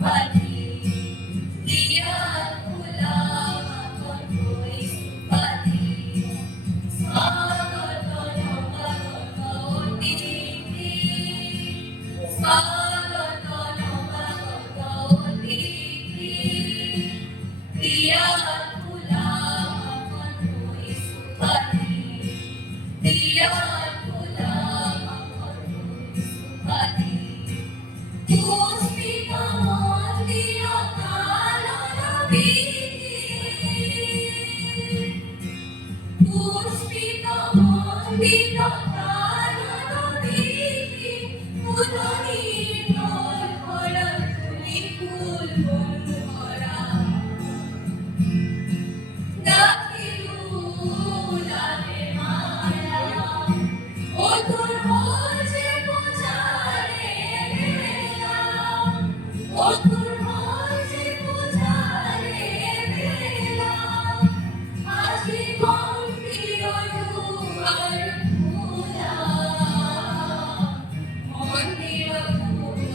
Supati, dia ulama konvoy Supati, Swagato Namagoto Titi, Swagato Namagoto Titi, dia ulama konvoy Supati, dia ulama konvoy Supati. Puspita Mondio Kalana Viti, Puspita Mondio Kalana Viti, Pulani Nol Pulani Pul